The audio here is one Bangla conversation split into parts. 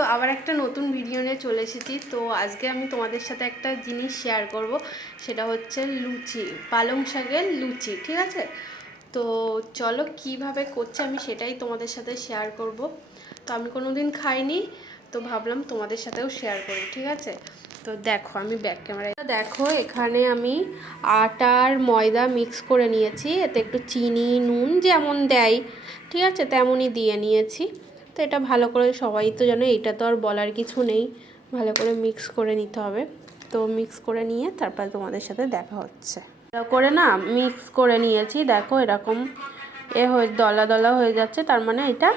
তো আবার একটা নতুন ভিডিও নিয়ে চলে এসেছি। তো আজকে আমি তোমাদের সাথে একটা জিনিস শেয়ার করব। সেটা হচ্ছে লুচি, পালং শাকের লুচি, ঠিক আছে? তো চলো কীভাবে করছে আমি সেটাই তোমাদের সাথে শেয়ার করব। তো আমি কোনো দিন খাইনি, তো ভাবলাম তোমাদের সাথেও শেয়ার করি, ঠিক আছে? তো দেখো আমি ব্যাক ক্যামেরায় দেখো এখানে আমি আটার ময়দা মিক্স করে নিয়েছি। এতে একটু চিনি, নুন যেমন দেয়, ঠিক আছে? তেমনই দিয়ে নিয়েছি। এটা ভালো করে সবাই তো জানো, এটা তো আর বলার কিছু নেই। ভালো করে মিক্স করে নিতে হবে। তো মিক্স করে নিয়ে তারপর তোমাদের সাথে দেখা হচ্ছে। করে না মিক্স করে নিয়েছি। দেখো এরকম এ হয়ে, দলা দলা হয়ে যাচ্ছে। তার মানে এটা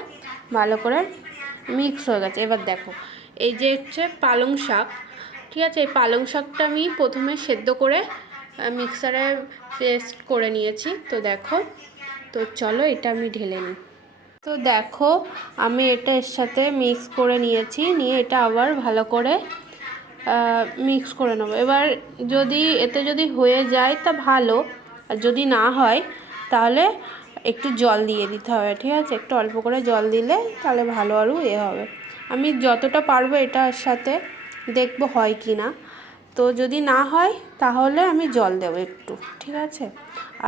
ভালো করে মিক্স হয়ে গেছে। এবার দেখো, এই যে হচ্ছে পালং শাক, ঠিক আছে? এই পালং শাকটা আমি প্রথমে সেদ্ধ করে মিক্সারে পেস্ট করে নিয়েছি। তো দেখো, তো চলো এটা আমি ঢেলে নিই। তো দেখো, আমি এটা এর সাথে মিক্স করে নিয়েছি, নিয়ে এটা আবার ভালো করে মিক্স করে নেব। এবার যদি এতে যদি হয়ে যায় তা ভালো, আর যদি না হয়, তাহলে একটু জল দিয়ে দিতে হবে, ঠিক আছে? একটু অল্প করে জল দিলে তাহলে ভালো আরও এ হবে। আমি যতটা পারব এটার সাথে দেখব হয় কি না। তো যদি না হয়, তাহলে আমি জল দেবো একটু, ঠিক আছে?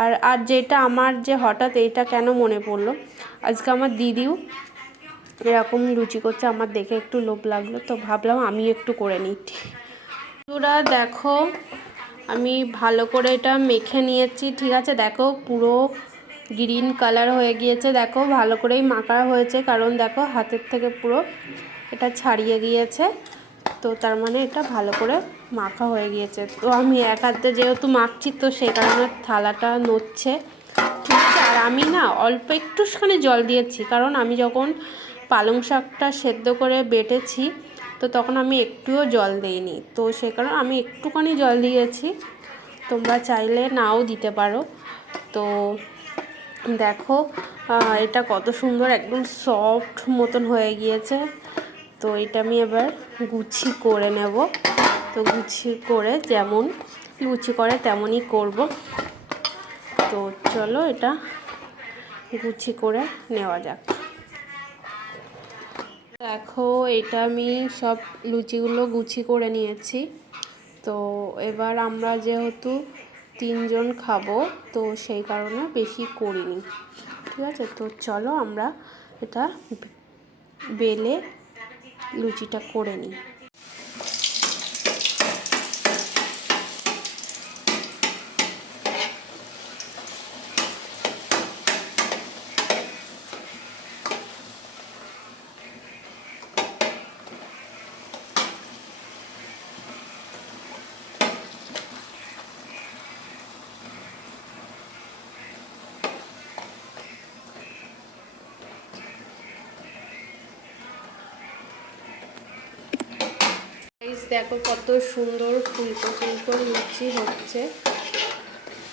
আর আর যেটা আমার যে হঠাৎ এইটা কেন মনে পড়ল? আজকে আমার দিদিও এরকম লুচি করছে, আমার দেখে একটু লোভ লাগল, তো ভাবলাম আমি একটু করে নিই। বন্ধুরা, দেখো, আমি ভালো করে এটা মেখে নিয়েছি, ঠিক আছে? দেখো, পুরো গ্রিন কালার হয়ে গিয়েছে, দেখো, ভালো করেই মাখা হয়েছে, কারণ দেখো, হাতের থেকে পুরো এটা ছাড়িয়ে গিয়েছে, তো তার মানে এটা ভালো করে মাখা হয়ে গিয়েছে। তো আমি এক হাতে যেহেতু মাখছি, তো সেই কারণে থালাটা নড়ছে। ঠিক আছে আর আমি না অল্প একটুখানি জল দিয়েছি, কারণ আমি যখন পালং শাকটা সেদ্ধ করে বেটেছি, তো তখন আমি একটুও জল দিইনি। তো সে কারণে আমি একটুখানি জল দিয়েছি। তোমরা চাইলে নাও দিতে পারো। তো দেখো এটা কত সুন্দর, একদম সফট মতন হয়ে গিয়েছে। তো এটা আমি এবার গুছি করে নেব। তো গুছি করে যেমন লুচি করে তেমনই করব। তো চলো এটা গুছি করে নেওয়া যাক। দেখো, এটা আমি সব লুচিগুলো গুছি করে নিয়েছি। তো এবার আমরা যেহেতু তিনজন খাব, তো সেই কারণে বেশি করিনি। ঠিক আছে? তো চলো আমরা এটা বেলে লুচিটা করে নিই। দেখো কত সুন্দর ফুলকো ফুলকো লুচি হচ্ছে।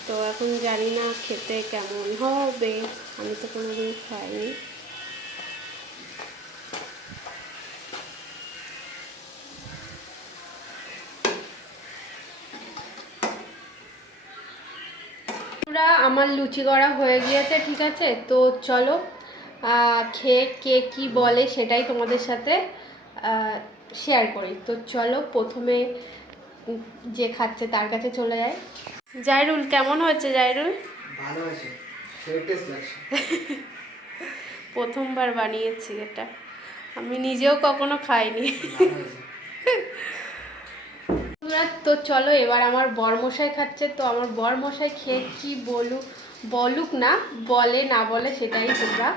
তো এখন জানি না খেতে কেমন হবে। আমি তো কোনোদিন খাইনি। আমার লুচি করা হয়ে গিয়েছে, ঠিক আছে? তো চলো খেয়ে কে কি বলে সেটাই তোমাদের সাথে শেয়ার করি। তো চলো প্রথমে যে খাচ্ছে তার কাছে চলে যায় জাইরুল কেমন হয়েছে জাইরুল? ভালো আছে। প্রথমবার বানিয়েছি এটা। আমি নিজেও কখনো খাইনি। তো চলো এবার আমার বরমশাই খাচ্ছে। তো আমার বরমশাই খেয়ে কি বলুক বলুক না বলে না বলে সেটাই তোমরা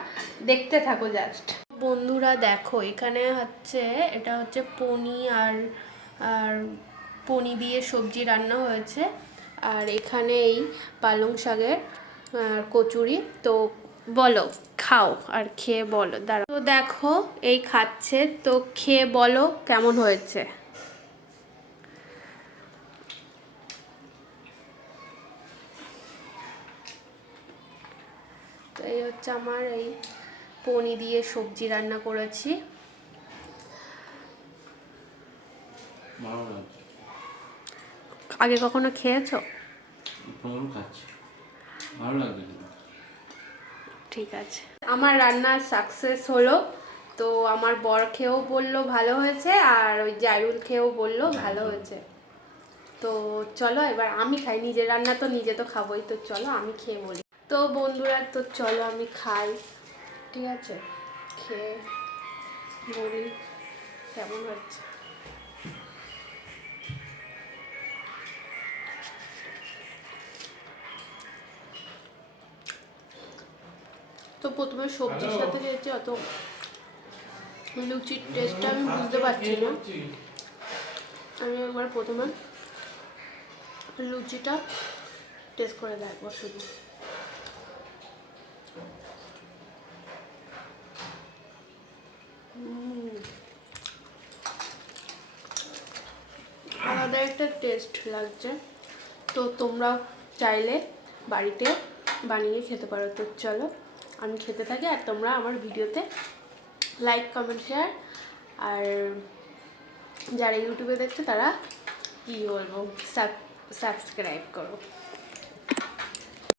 দেখতে থাকো জাস্ট বন্ধুরা দেখো, এখানে হচ্ছে, এটা হচ্ছে পনি আর আর পনি দিয়ে সবজি রান্না হয়েছে। আর এখানে এই পালং শাকের, আর কচুরি। তো বলো, খাও আর খেয়ে বলো দাঁড়া তো দেখো, এই খাচ্ছে। তো খেয়ে বলো, কেমন হয়েছে? তো এই হচ্ছে আমার এই পনি দিয়ে সবজি রান্না করেছি। আগে কখনো খেয়েছো। ঠিক আছে। আমার রান্না সাকসেস হলো। তো আমার বর খেয়েও বলল ভালো হয়েছে আর ওই জাইরুল খেয়েও বলল ভালো হয়েছে। তো চলো এবার আমি খাই নিজের রান্না তো নিজে তো খাবোই। তো চলো আমি খেয়ে বলি। তো বন্ধুরা তো চলো আমি খাই। ঠিক আছে খেয়ে বলি কেমন হচ্ছে? তো প্রথমে সবজির সাথে খেয়েছি অত লুচির টেস্টটা আমি বুঝতে পারছি না। আমি একবার প্রথমে লুচিটা টেস্ট করে দেখব শুধু। আলাদা একটা টেস্ট লাগছে। তো তোমরা চাইলে বাড়িতে বানিয়ে খেতে পারো। তো চলো, আমি খেতে থাকি আর তোমরা আমার ভিডিওতে লাইক কমেন্ট শেয়ার আর যারা ইউটিউবে দেখছ তারা কী বলব সাবস্ক্রাইব করো।